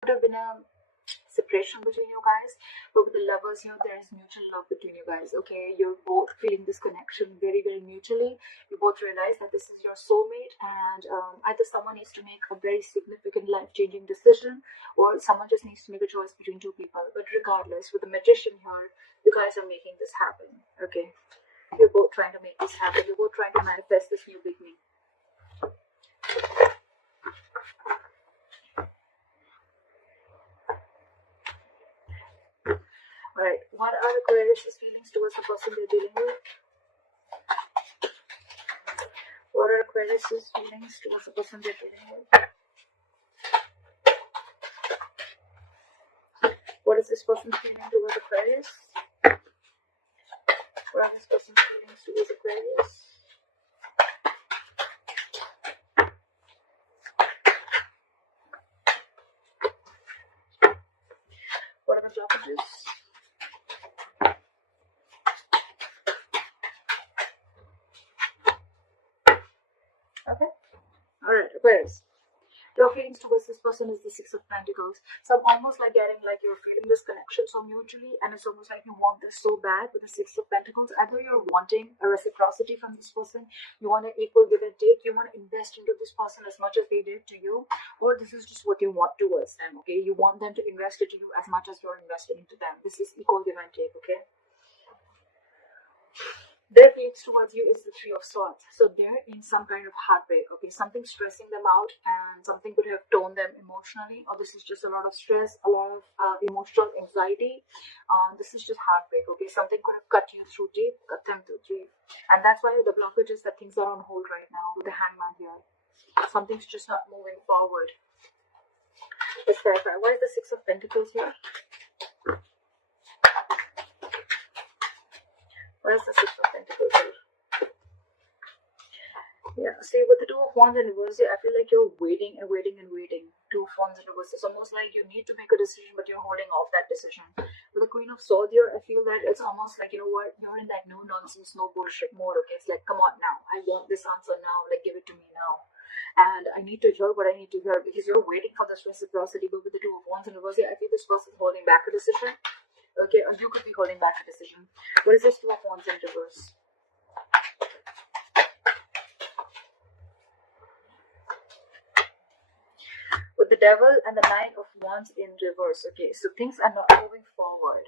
Could have been a separation between you guys, but with the lovers here, there is mutual love between you guys. Okay, you're both feeling this connection very, very mutually. You both realize that this is your soulmate, and either someone needs to make a very significant life-changing decision, or someone just needs to make a choice between two people. But regardless, with the Magician here, you guys are making this happen. Okay, you're both trying to make this happen. You're both trying to manifest this new beginning. Alright, what are Aquarius' feelings towards the person they're dealing with? What are Aquarius' feelings towards the person they're dealing with? What is this person's feeling towards Aquarius? What are this person's feelings towards Aquarius? What are the blockages? Okay. Alright, Aquarius. Your feelings towards this person is the Six of Pentacles. So I'm almost like getting like you're feeling this connection so mutually, and it's almost like you want this so bad with the Six of Pentacles. Either you're wanting a reciprocity from this person, you want an equal give and take, you want to invest into this person as much as they did to you, or this is just what you want towards them, okay? You want them to invest into you as much as you're investing into them. This is equal give and take, okay? Their feelings towards you is the Three of Swords. So they're in some kind of heartbreak, okay? Something stressing them out, and something could have torn them emotionally, or this is just a lot of stress, a lot of emotional anxiety. This is just heartbreak, okay? Something could have cut you through deep, cut them through deep. And that's why the blockage is that things are on hold right now with the Hangman here. Something's just not moving forward. Let's clarify. Why is the Six of Pentacles here? Where's the Six of Pentacles here? Yeah, see, with the Two of Wands in reverse, I feel like you're waiting and waiting and waiting. Two of Wands in reverse. It's almost like you need to make a decision, but you're holding off that decision. With the Queen of Swords here, I feel that it's almost like, you know what, you're in that no nonsense, no bullshit mode, okay? It's like, come on now. I want this answer now. Like, give it to me now. And I need to hear what I need to hear, because you're waiting for this reciprocity. But with the Two of Wands in reverse, I feel this person's holding back a decision. Okay, or you could be holding back a decision. What is this Two of Wands in reverse? With the Devil and the Nine of Wands in reverse. Okay, so things are not moving forward.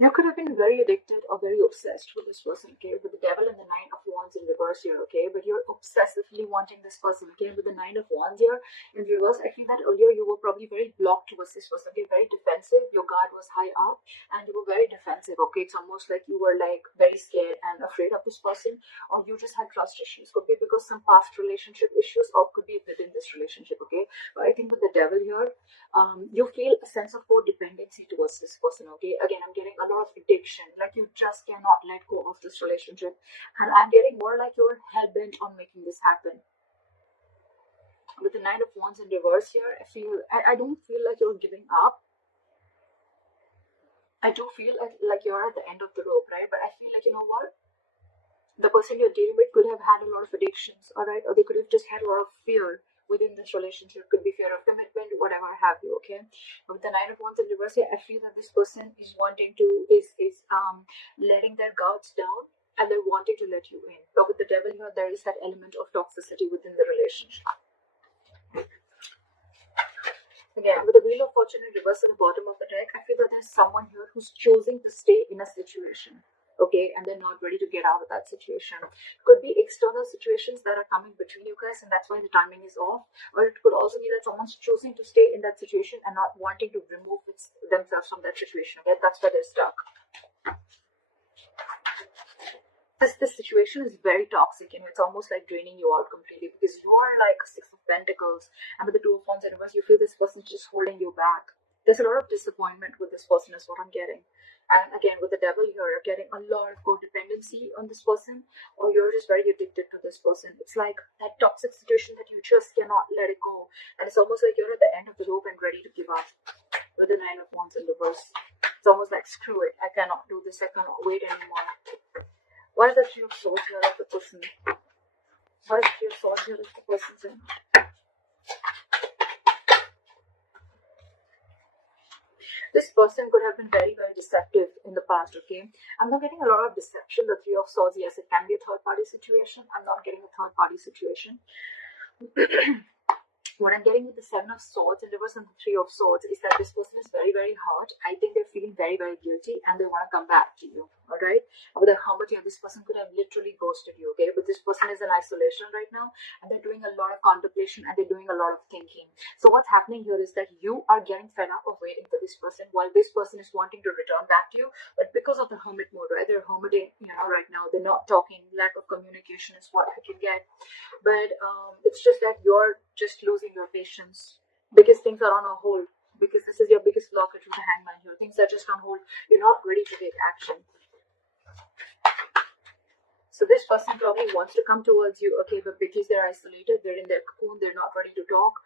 You could have been very addicted or very obsessed with this person, okay? With the Devil and the Nine of Wands in reverse here, okay? But you're obsessively wanting this person, okay? With the Nine of Wands here in reverse, I feel that earlier you were probably very blocked towards this person, okay? Very defensive. Your guard was high up and you were very defensive, okay? It's almost like you were like very scared and afraid of this person, or you just had trust issues, okay? Because some past relationship issues, or could be within this relationship, okay? But I think with the Devil here, you feel a sense of codependency towards this person, okay? Again, I'm getting a lot of addiction, like you just cannot let go of this relationship, and I'm getting more like you're hell-bent on making this happen. With the Nine of Wands in reverse here, I don't feel like you're giving up. I do feel like you're at the end of the rope, right? But I feel like, you know what, the person you're dealing with could have had a lot of addictions, all right? Or they could have just had a lot of fear within this relationship. Could be fear of commitment, whatever have you, okay? But with the Nine of Wands in reverse here, I feel that this person is wanting to, is letting their guards down, and they're wanting to let you in. But with the Devil here, there is that element of toxicity within the relationship. Again, with the Wheel of Fortune in reverse at the bottom of the deck, I feel that there's someone here who's choosing to stay in a situation, okay, and they're not ready to get out of that situation. Could be external situations that are coming between you guys, and that's why the timing is off. Or it could also be that someone's choosing to stay in that situation and not wanting to remove themselves from that situation, okay? That's why they're stuck. This situation is very toxic, and it's almost like draining you out completely, because you are like a Six of Pentacles, and with the Two of Wands in reverse, you feel this person's just holding you back. There's a lot of disappointment with this person is what I'm getting. And again, with the Devil here, you're getting a lot of codependency on this person, or you're just very addicted to this person. It's like that toxic situation that you just cannot let it go, and it's almost like you're at the end of the rope and ready to give up. With the Nine of Wands in reverse, it's almost like, screw it, I cannot do this, I cannot wait anymore. Why is the Three of Swords here of the person? Why is the Three of Swords here of the person's in? This person could have been very, very deceptive in the past, okay? I'm not getting a lot of deception. The Three of Swords, yes, it can be a third-party situation. I'm not getting a third-party situation. What I'm getting with the Seven of Swords and reverse and the Three of Swords is that this person is very, very hurt. I think they're feeling very, very guilty and they want to come back to you, all right? With the Hermit here, this person could have literally ghosted you, okay? But this person is in isolation right now and they're doing a lot of contemplation and they're doing a lot of thinking. So what's happening here is that you are getting fed up of waiting for this person while this person is wanting to return back to you. But because of the Hermit mode, right? They're hermiting, right now. They're not talking. Lack of communication is what I can get. But it's just that you're just losing your patience because things are on a hold, because this is your biggest blockage with the Hangman here. Things are just on hold. You're not ready to take action. So this person probably wants to come towards you, okay, but because they're isolated, they're in their cocoon, they're not ready to talk,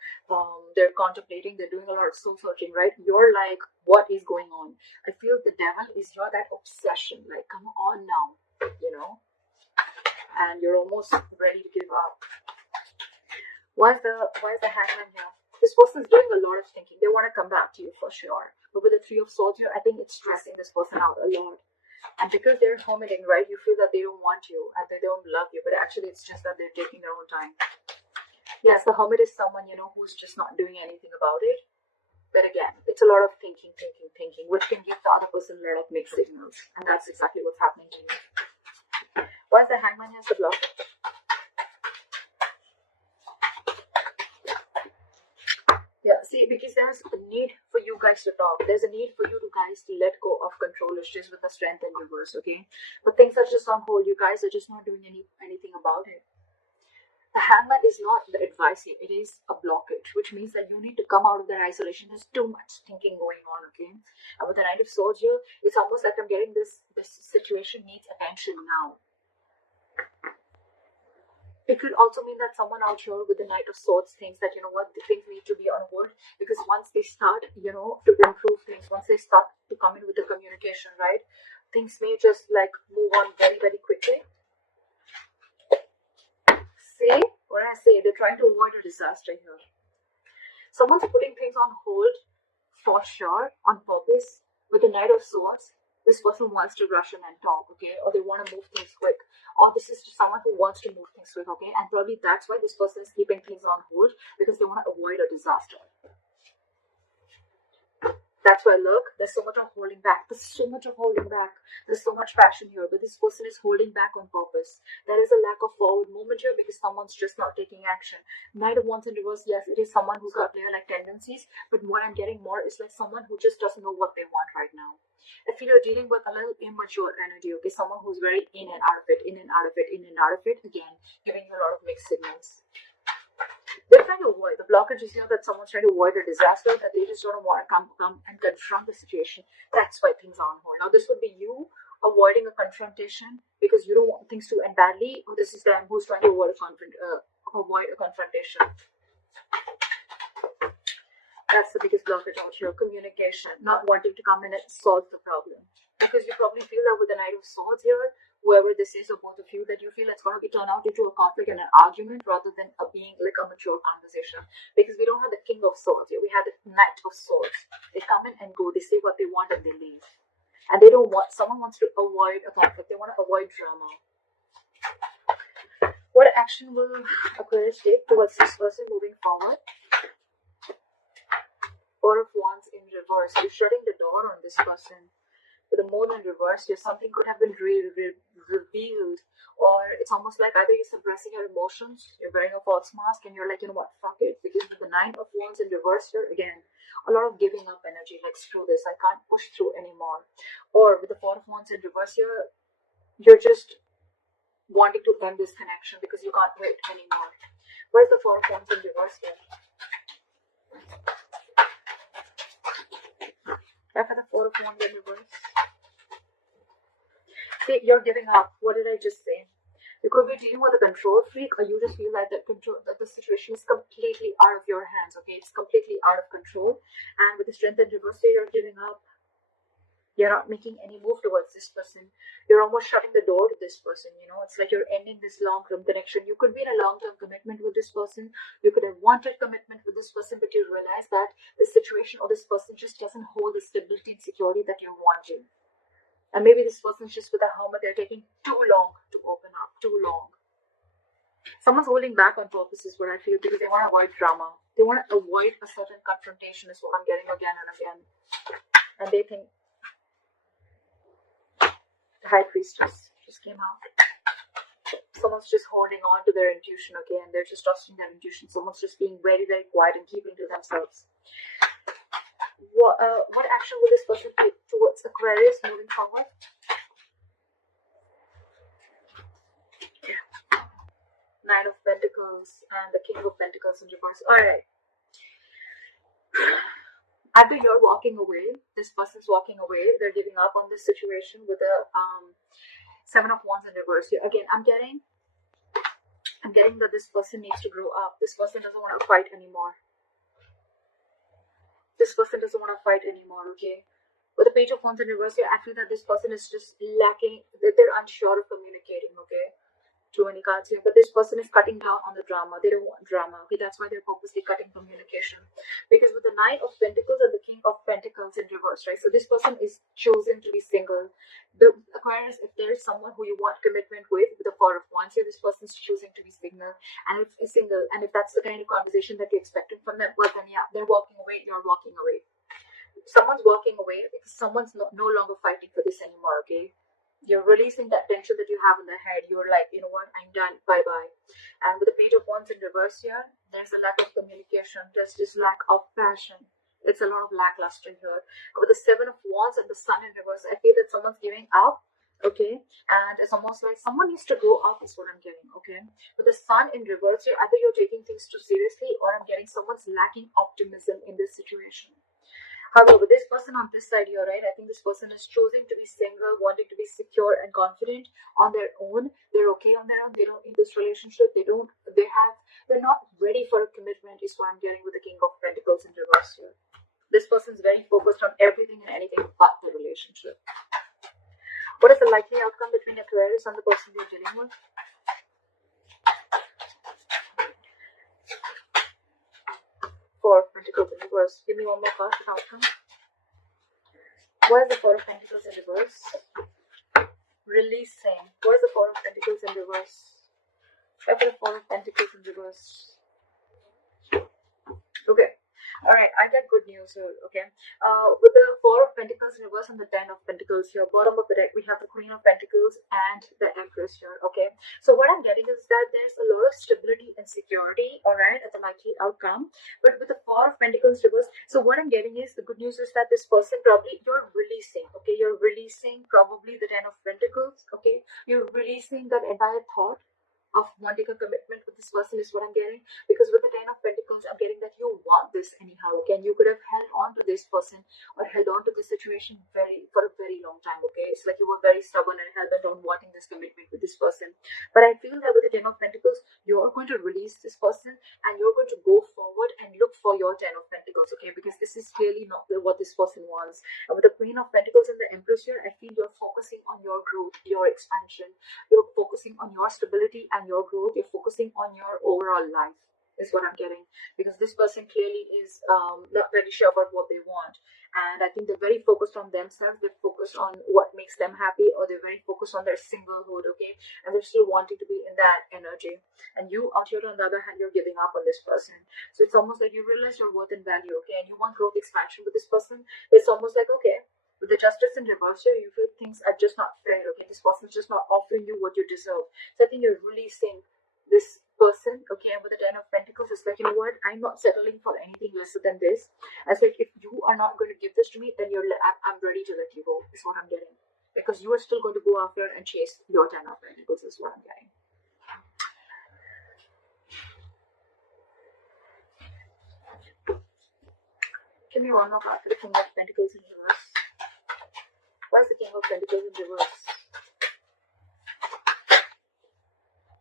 they're contemplating, they're doing a lot of soul searching, right? You're like, what is going on? I feel the devil is you're that obsession, like, come on now, and you're almost ready to give up. Why is the Hangman here? This person's doing a lot of thinking. They want to come back to you for sure. But with the Three of Swords here, I think it's stressing this person out a lot. And because they're hermiting, right, you feel that they don't want you and they don't love you. But actually, it's just that they're taking their own time. Yes, the Hermit is someone, who's just not doing anything about it. But again, it's a lot of thinking, which can give the other person a lot of mixed signals. And that's exactly what's happening to you. Why is the Hangman has the blockage? Yeah, see, because there's a need for you guys to talk. There's a need for you guys to let go of control issues with the Strength in reverse, okay? But things are just on hold. You guys are just not doing anything about it. The Hangman is not the advice here. It is a blockage, which means that you need to come out of that isolation. There's too much thinking going on, okay? And with the Knight of Swords here, it's almost like I'm getting this situation needs attention now. It could also mean that someone out here with the Knight of Swords thinks that, the things need to be on hold, because once they start, to improve things, once they start to come in with the communication, right, things may just like move on very, very quickly. See what I say? They're trying to avoid a disaster here. Someone's putting things on hold for sure, on purpose. With the Knight of Swords, this person wants to rush in and talk, okay? Or they want to move things quick. Or this is just someone who wants to move things quick, okay? And probably that's why this person is keeping things on hold, because they want to avoid a disaster. That's why, look, there's so much of holding back. There's so much of holding back. There's so much passion here, but this person is holding back on purpose. There is a lack of forward movement here because someone's just not taking action. Knight of Wands in reverse, yes, it is someone who's got player-like tendencies, but what I'm getting more is like someone who just doesn't know what they want right now. I feel you're dealing with a little immature energy, okay? Someone who's very in and out of it, in and out of it, in and out of it, again, giving you a lot of mixed signals. They're trying to avoid, the blockage is here that someone's trying to avoid a disaster, that they just don't want to come and confront the situation. That's why things are on hold. Now, this would be you avoiding a confrontation because you don't want things to end badly, or this is them who's trying to avoid a confrontation. That's the biggest blockage out here. Communication, not wanting to come in and solve the problem. Because you probably feel that with the Knight of Swords here, whoever this is or both of you, that you feel it's going to turn out into a conflict and an argument rather than being like a mature conversation. Because we don't have the King of Swords here. We have the Knight of Swords. They come in and go. They say what they want and they leave. And they don't want, someone wants to avoid a conflict. They want to avoid drama. What action will Aquarius take towards this person moving forward? Four of Wands in reverse. You're shutting the door on this person. With the Moon in reverse, something could have been revealed, or it's almost like either you're suppressing your emotions, you're wearing a false mask, and you're like, you know what, fuck it. Because with the Nine of Wands in reverse here, again, a lot of giving up energy, like screw this, I can't push through anymore. Or with the Four of Wands in reverse here, you're just wanting to end this connection because you can't wait anymore. Where's the Four of Wands in reverse here? After the Four of Wands in reverse. See, you're giving up. What did I just say? You could be dealing with a control freak, or you just feel like that the situation is completely out of your hands, okay? It's completely out of control. And with the Strength in reverse, you're giving up. You're not making any move towards this person. You're almost shutting the door to this person, you know. It's like you're ending this long-term connection. You could be in a long-term commitment with this person. You could have wanted commitment with this person, but you realize that the situation or this person just doesn't hold the stability and security that you're wanting. And maybe this person's just with a helmet. They're taking too long to open up, too long. Someone's holding back on purpose is what I feel, because they want to avoid drama. They want to avoid a certain confrontation is what I'm getting again and again. And they think the High Priestess just came out. Someone's just holding on to their intuition, okay, and they're just trusting their intuition. Someone's just being very, very quiet and keeping to themselves. What action will this person take towards Aquarius moving forward? Knight of Pentacles and the King of Pentacles in reverse. Alright. Either you're walking away, this person's walking away, they're giving up on this situation with the Seven of Wands in reverse here. Again, I'm getting that this person needs to grow up. This person doesn't want to fight anymore. This person doesn't want to fight anymore, okay? With the Page of Wands in reverse here, I feel that this person is just lacking, that they're unsure of communicating, okay? Too many cards here, but this person is cutting down on the drama. They don't want drama, okay? That's why they're purposely cutting communication. Because with the Knight of Pentacles and the King of Pentacles in reverse, right? So this person is choosing to be single. The Aquarius, if there's someone who you want commitment with the Four of Wands here, this person's choosing to be single, and if that's the kind of conversation that you're expecting from them, well then yeah, they're walking away, you're walking away. Someone's walking away because someone's no longer fighting for this anymore, okay? You're releasing that tension that you have in the head. You're like, you know what, I'm done, bye-bye. And with the Page of Wands in reverse here, there's a lack of communication. There's just lack of passion. It's a lot of lackluster here. With the Seven of Wands and the Sun in reverse, I feel that someone's giving up, okay? And it's almost like someone needs to grow up is what I'm getting, okay? With the Sun in reverse here, either you're taking things too seriously or I'm getting someone's lacking optimism in this situation. However, this person on this side here, right, I think this person is choosing to be single, wanting to be secure and confident on their own. They're okay on their own. They don't need this relationship. They're not ready for a commitment is what I'm getting with the King of Pentacles in reverse here. This person's very focused on everything and anything but the relationship. What is the likely outcome between Aquarius and the person you're dealing with? Four of Pentacles in reverse. Give me one more card for outcome. What is the Four of Pentacles in reverse? Releasing. What is the Four of Pentacles in reverse? Try for the Four of Pentacles in reverse. Okay. Alright, I get good news here, okay? With the Four of Pentacles in reverse and the Ten of Pentacles here, bottom of the deck, we have the Queen of Pentacles and the Empress here, okay? So what I'm getting is that there's a lot of stability and security, alright, as a likely outcome. But with the Four of Pentacles reverse, so what I'm getting is, the good news is that this person probably, you're releasing, okay? You're releasing probably the Ten of Pentacles, okay? You're releasing that entire thought of wanting a commitment with this person is what I'm getting, because with the Ten of Pentacles I'm getting that you want this anyhow, okay? And you could have held on to this person or held on to this situation for a very long time, okay? It's like you were very stubborn and held on wanting this commitment with this person. But I feel that with the Ten of Pentacles you're going to release this person and you're going to go forward and look for your Ten of Pentacles, okay? Because this is clearly not what this person wants. And with the Queen of Pentacles and the Empress here, I feel you're focusing on your growth, your expansion. You're focusing on your stability and your growth. You're focusing on your overall life is what I'm getting, because this person clearly is not very sure about what they want, and I think they're very focused on themselves. They're focused on what makes them happy, or they're very focused on their singlehood, okay? And they're still wanting to be in that energy. And you out here on the other hand, you're giving up on this person. So it's almost like you realize your worth and value, okay? And you want growth, expansion with this person. It's almost like, okay, with the Justice in reverse here, you feel things are just not fair, okay? This person's just not offering you what you deserve. So I think you're releasing this person, okay? And with the Ten of Pentacles, it's like, you know what, I'm not settling for anything lesser than this. I said, if you are not going to give this to me, then I'm ready to let you go, is what I'm getting. Because you are still going to go after and chase your Ten of Pentacles, is what I'm getting. Give me one more card for the King of Pentacles in reverse. Why is the King of Pentacles in reverse?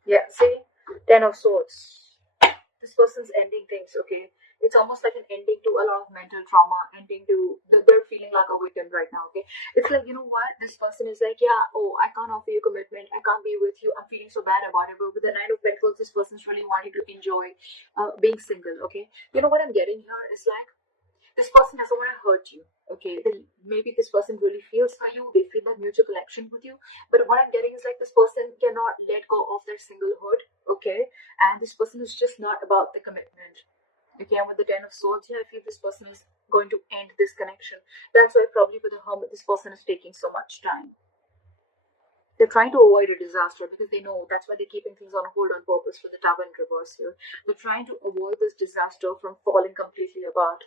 Yeah, see? Ten of Swords. This person's ending things, okay? It's almost like an ending to a lot of mental trauma, ending to, they're feeling like a victim right now, okay? It's like, you know what, this person is like, yeah, oh, I can't offer you commitment, I can't be with you, I'm feeling so bad about it. But with the Nine of Pentacles, this person's really wanting to enjoy being single, okay? You know what I'm getting here is like, this person doesn't want to hurt you, okay? Then maybe this person really feels for you, they feel that mutual connection with you. But what I'm getting is like, this person cannot let go of their singlehood, okay? And this person is just not about the commitment, okay? And with the Ten of Swords here, I feel this person is going to end this connection. That's why probably with the Hermit, this person is taking so much time. They're trying to avoid a disaster because they know that's why they're keeping things on hold on purpose for the Tower in reverse here. They're trying to avoid this disaster from falling completely apart.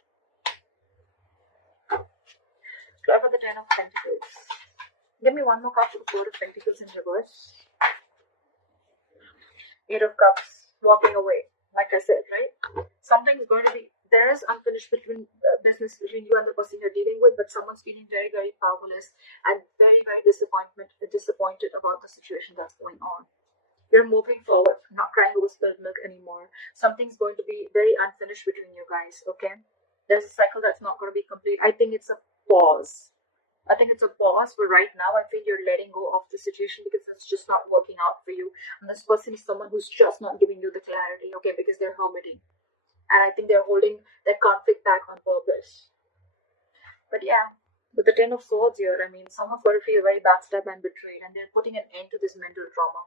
Try for the Ten of Pentacles. Give me one more card for the Four of Pentacles in reverse. Eight of Cups. Walking away. Like I said, right? Something's going to be, there is unfinished business between you and the person you're dealing with, but someone's feeling very, very powerless and very, very disappointed about the situation that's going on. You're moving forward, not crying over spilled milk anymore. Something's going to be very unfinished between you guys, okay? There's a cycle that's not going to be complete. I think it's a pause. I think it's a pause, but right now I feel you're letting go of the situation because it's just not working out for you. And this person is someone who's just not giving you the clarity, okay, because they're hermiting. And I think they're holding that conflict back on purpose. But yeah, with the Ten of Swords here, I mean, someone's going to feel very backstabbed and betrayed, and they're putting an end to this mental trauma.